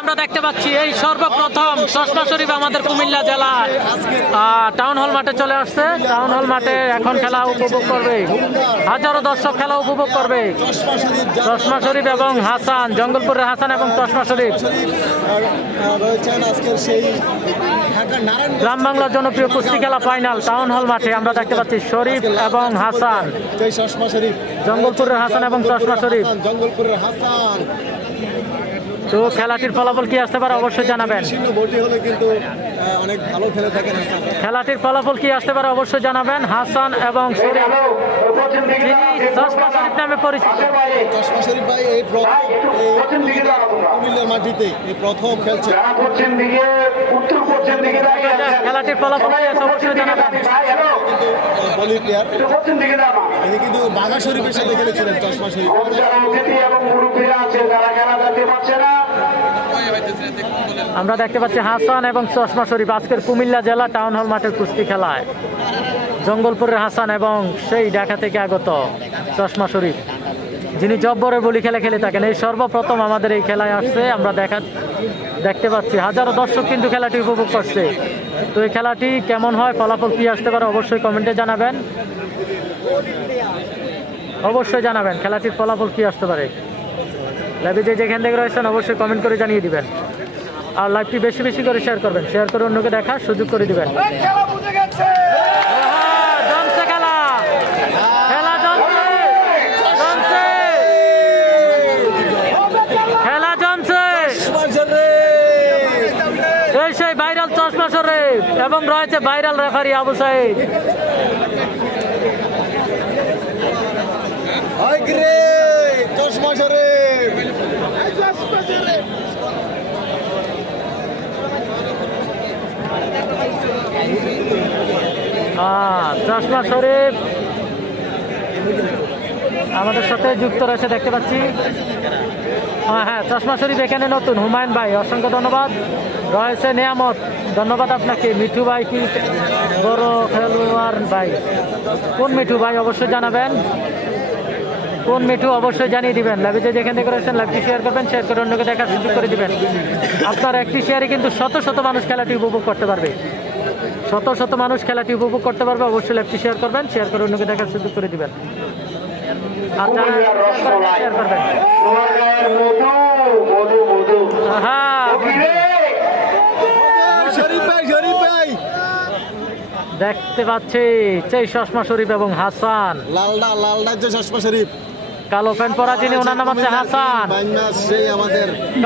আমরা দেখতে পাচ্ছি এই সর্বপ্রথম চশমা শরীফ আমাদের কুমিল্লা জেলার টাউন হল মাঠে চলে আসছে। টাউন হল মাঠে এখন খেলা উপভোগ করবে, হাজারো দর্শক খেলা উপভোগ করবে। চশমা শরীফ এবং হাসান, জঙ্গলপুরের হাসান এবং চশমা শরীফ গ্রাম বাংলার জনপ্রিয় কুস্তি খেলা ফাইনাল টাউন হল মাঠে আমরা দেখতে পাচ্ছি শরীফ এবং হাসান, জঙ্গলপুরের হাসান এবং চশমা শরীফ। তো খেলাটির ফলাফল কি আসতে পারে অবশ্যই জানাবেন। খেলাটির ফলাফল কি আসতে পারে অবশ্যই জানাবেন। হাসান এবং শরীফ, চশমা শরীফ নামে পরিচিত। চশমা শরীফ ভাই এই কুমিল্লার মাটিতে এই প্রথম খেলছে। খেলাটির ফলাফল অবশ্যই জানাবেন। বলি প্লেয়ার তিনি কিন্তু বাঘা শরীফের সাথে খেলেছিলেন। চশমা শরীফ আমরা দেখতে পাচ্ছি হাসান এবং চশমা শরীফ আজকের কুমিল্লা জেলা টাউন হল মাঠের কুস্তি খেলায় জঙ্গলপুরের হাসান এবং সেই ঢাকা থেকে আগত চশমা শরীফ, যিনি জব্বরের বলি খেলে থাকেন। এই সর্বপ্রথম আমাদের এই খেলায় আসছে। আমরা দেখতে পাচ্ছি হাজারো দর্শক কিন্তু খেলাটি উপভোগ করছে। তো এই খেলাটি কেমন হয়, ফলাফল কি আসতে পারে অবশ্যই কমেন্টে জানাবেন। অবশ্যই জানাবেন খেলাটির ফলাফল কি আসতে পারে। লাইভে যেখান থেকে রয়েছেন অবশ্যই কমেন্ট করে জানিয়ে দিবেন। আর লাইভটি বেশি বেশি করে শেয়ার করবেন, শেয়ার করে অন্যকে দেখার সুযোগ করে দিবেন। খেলা জমছে। এই সেই ভাইরাল চশমা শরীফ এবং রয়েছে ভাইরাল রেফারি আবু সাইদ। চশমা শরীফ চশমা শরীফ আমাদের সাথে যুক্ত রয়েছে দেখতে পাচ্ছি। হ্যাঁ, চশমা শরীফ এখানে নতুন। হুমায়ুন ভাই অসংখ্য ধন্যবাদ। রয়েছে নিয়ামত, ধন্যবাদ আপনাকে। মিঠু ভাই কি বড় খেলোয়াড় ভাই? কোন মিঠু ভাই অবশ্যই জানাবেন। কোন মিঠু অবশ্যই জানিয়ে দিবেন। লাইভে যেখান থেকে রয়েছেন লাইভটি শেয়ার করবেন, শেয়ার করে অন্যকে দেখার সুযোগ করে দিবেন। আপনার একটি শেয়ারে কিন্তু শত শত মানুষ খেলাটি উপভোগ করতে পারবে। শত শত মানুষ খেলাটি উপভোগ করতে পারবে। অবশ্যই লাইভটি শেয়ার করবেন, শেয়ার করে অন্যকে দেখার সুযোগ করে দিবেন। আর যারা শেয়ার করবেন। হ্যাঁ, দেখতে পাচ্ছি সেই চশমা শরীফ এবং হাসান। লালডা যে চশমা শরীফ কালো প্যান্ট পরা যিনি, ওনার নাম হচ্ছে হাসান।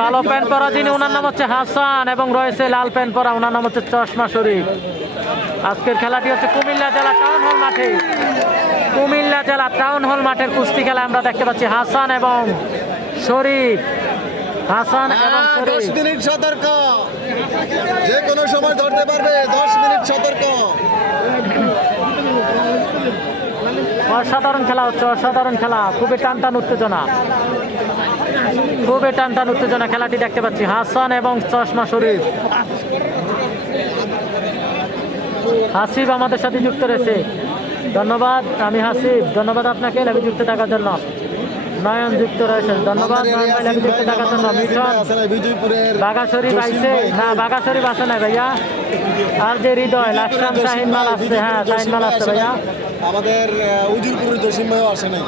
কালো প্যান্ট পরা যিনি, ওনার নাম হচ্ছে হাসান এবং রয়েছে লাল প্যান্ট পরা, ওনার নাম হচ্ছে চশমা শরীফ। আজকের খেলাটি হচ্ছে কুমিল্লা জেলা টাউন হল মাঠে, কুমিল্লা জেলা টাউন হল মাঠের কুস্তি খেলা আমরা দেখতে পাচ্ছি হাসান এবং শরীফ। হাসান এবং 10 মিনিট সতর্ক, যে কোনো সময় ধরতে পারবে। 10 মিনিট সতর্ক। অসাধারণ খেলা হচ্ছে, অসাধারণ খেলা। খুবই টান উত্তেজনা, খুবই টান উত্তেজনা খেলাটি দেখতে পাচ্ছি। হাসান এবং চশমা শরীফ। হাসিব আমাদের সাথে যুক্ত রয়েছে, ধন্যবাদ। আমি হাসিব, ধন্যবাদ আপনাকে লাইভে যুক্ত থাকার জন্য। নয়ন যুক্ত রয়েছেন, ধন্যবাদ নয়ন ভাই লাইভে যুক্ত থাকার জন্য। মিঠন বাঘা শরীফ আইছে না, বাঘা শরীফ আসে না ভাইয়া। আর যে হৃদয় লাকসাম শাহিন মাল আসছে। হ্যাঁ, শাহিন মাল আসছে ভাইয়া। আমাদের উজিরপুরের জসিম ভাইও আসে নাই।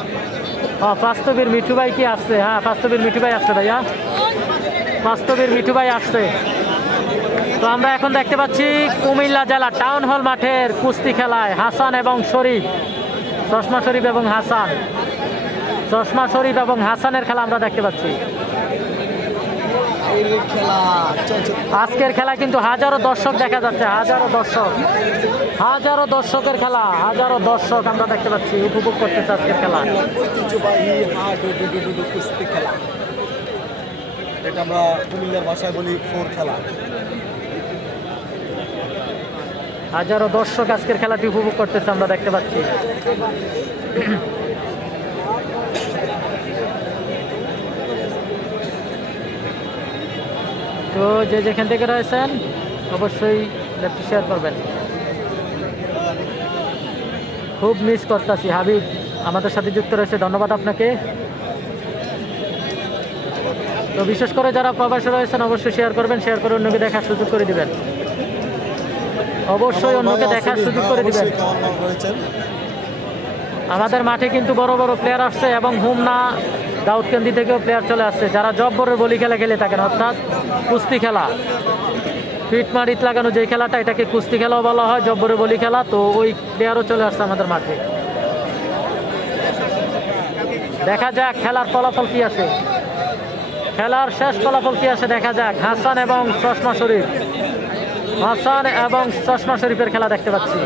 বাস্তবীর মিঠু ভাই কি আসছে? হ্যাঁ, বাস্তবীর মিঠু ভাই আসছে ভাইয়া, বাস্তবীর মিঠু ভাই আসছে। তো আমরা এখন দেখতে পাচ্ছি কুমিল্লা জেলা টাউন হল মাঠের কুস্তি খেলায় হাসান এবং শরীফ, চশমা শরীফ এবং হাসান, চশমা শরীফ এবং হাসানের খেলা আমরা দেখতে পাচ্ছি। আজকের খেলায় কিন্তু হাজারো দর্শক দেখা যাচ্ছে, হাজারো দর্শক, হাজারো দর্শকের খেলা, হাজারো দর্শক আমরা দেখতে পাচ্ছি উপভোগ করতেছে আজকের খেলা। কুস্তি খেলা, এটা আমরা কুমিল্লার ভাষায় বলি ফোর খেলা। হাজারো দর্শক আজকের খেলাটি উপভোগ করতেছে আমরা দেখতে পাচ্ছি। তো যেখান থেকে রয়েছেন অবশ্যই লাইভটি শেয়ার করবেন। খুব মিস করতেছি। হাবিব আমাদের সাথে যুক্ত রয়েছে, ধন্যবাদ আপনাকে। তো বিশেষ করে যারা প্রবাসে রয়েছেন অবশ্যই শেয়ার করবেন, শেয়ার করে অন্যকে দেখার সুযোগ করে দিবেন, অবশ্যই অন্যকে দেখার সুযোগ করে দিবেন। আমাদের মাঠে কিন্তু বড় বড় প্লেয়ার আসছে এবং হুমনা দাউদকান্দি থেকেও প্লেয়ার চলে আসছে যারা জব্বরের বলি খেলা খেলে থাকেন, অর্থাৎ কুস্তি খেলা, ফিট মারিত লাগানো যে খেলাটা এটাকে কুস্তি খেলাও বলা হয়, জব্বরের বলি খেলা। তো ওই প্লেয়ারও চলে আসছে আমাদের মাঠে। দেখা যাক খেলার ফলাফল কি আসে, খেলার শেষ ফলাফল কি আসে দেখা যাক। হাসান এবং চশমা শরীফ, হাসান এবং চশমা শরীফের খেলা দেখতে পাচ্ছি।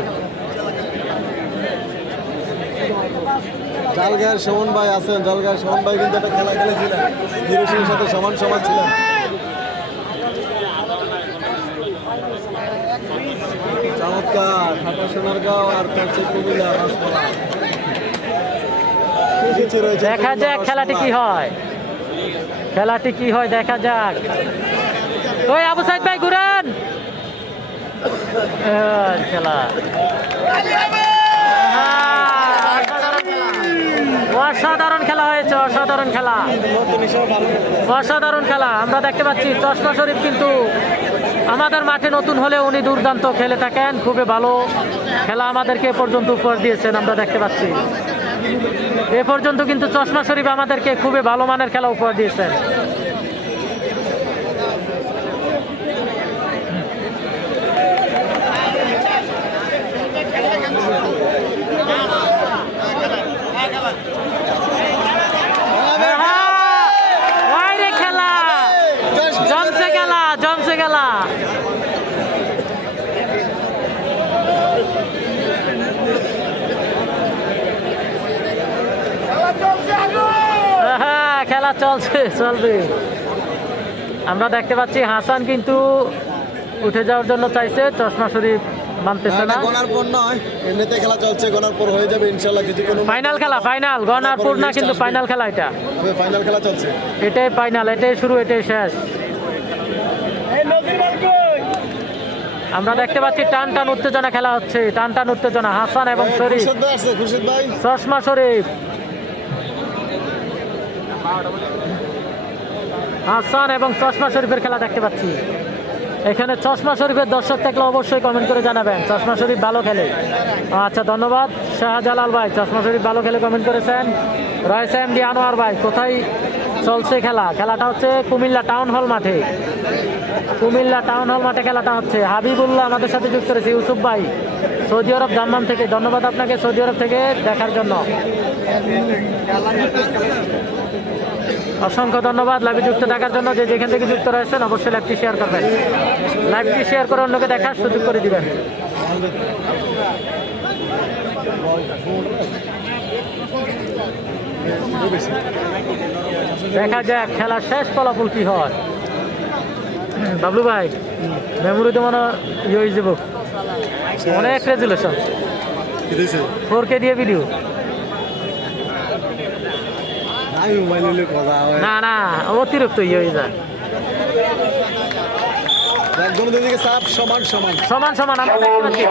জালগাঁয়ের সুমন ভাই আছেন, জালগাঁয়ের সুমন ভাই কিন্তু একটা খেলা খেলেছিলেন, হিরোশির সাথে সমান সমান ছিলেন। চমৎকার, ঢাকা সোনারগাঁও আর হচ্ছে কুমিল্লা রসমালাই। দেখা যাক খেলাটি কি হয়, খেলাটি কি হয় দেখা যাক। ওই আবু সাইদ ভাই ঘুরেন, খেলা অসাধারণ খেলা হয়েছে, অসাধারণ খেলা, অসাধারণ খেলা আমরা দেখতে পাচ্ছি। চশমা শরীফ কিন্তু আমাদের মাঠে নতুন হলে উনি দুর্দান্ত খেলে থাকেন, খুবই ভালো খেলা আমাদেরকে এ পর্যন্ত উপহার দিয়েছেন আমরা দেখতে পাচ্ছি। এ পর্যন্ত কিন্তু চশমা শরীফ আমাদেরকে খুবই ভালো মানের খেলা উপহার দিয়েছেন। খেলা জমছে, খেলা জমছে, খেলা খেলা চলছে, চলবে। আমরা দেখতে পাচ্ছি হাসান কিন্তু উঠে যাওয়ার জন্য চাইছে, চশমা শরীফ মানতেছে না। গনার পর নয়, এমনিতে খেলা চলছে, গনার পর হয়ে যাবে ইনশাআল্লাহ। কিছুক্ষণ ফাইনাল খেলা, ফাইনাল গনারপুর না কিন্তু ফাইনাল খেলা, এটা ফাইনাল খেলা চলছে, এটাই ফাইনাল, এটাই শুরু, এটাই শেষ। আমরা দেখতে পাচ্ছি টান টান উত্তেজনা খেলা হচ্ছে, টান টান উত্তেজনা। হাসান এবং শরীফ, চশমা শরীফ, হাসান এবং চশমা শরীফের খেলা দেখতে পাচ্ছি। এখানে চশমা শরীফের দর্শক থাকলে অবশ্যই কমেন্ট করে জানাবেন চশমা শরীফ ভালো খেলে। আচ্ছা ধন্যবাদ শাহজালাল ভাই, চশমা শরীফ ভালো খেলে কমেন্ট করেছেন। রয়েছে এমডি আনোয়ার ভাই, কোথায় চলছে খেলা? খেলাটা হচ্ছে কুমিল্লা টাউন হল মাঠে, কুমিল্লা টাউন হল মাঠে খেলাটা হচ্ছে। হাবিবুল্লাহ আমাদের সাথে যুক্ত রয়েছে, ইউসুফ ভাই সৌদি আরব দাম্মাম থেকে, ধন্যবাদ আপনাকে সৌদি আরব থেকে দেখার জন্য, অসংখ্য ধন্যবাদ লাইভে যুক্ত থাকার জন্য। যে যেখান থেকে যুক্ত রয়েছেন অবশ্যই লাইভটি শেয়ার করবেন, লাইভটি শেয়ার করে অন্যকে দেখার সুযোগ করে দিবেন। দেখা যাক খেলার শেষ ফলাফল কি হয়। বাবলু ভাই মেমোরি তো মনে ইয়ে হয়ে যাব, অনেক রেজুলেশন, 4K দিয়ে ভিডিও। না না অতিরিক্ত ইয়ে হয়ে যায়, একদম সমান সমান সমান সমান আমরা দেখতে পাচ্ছি।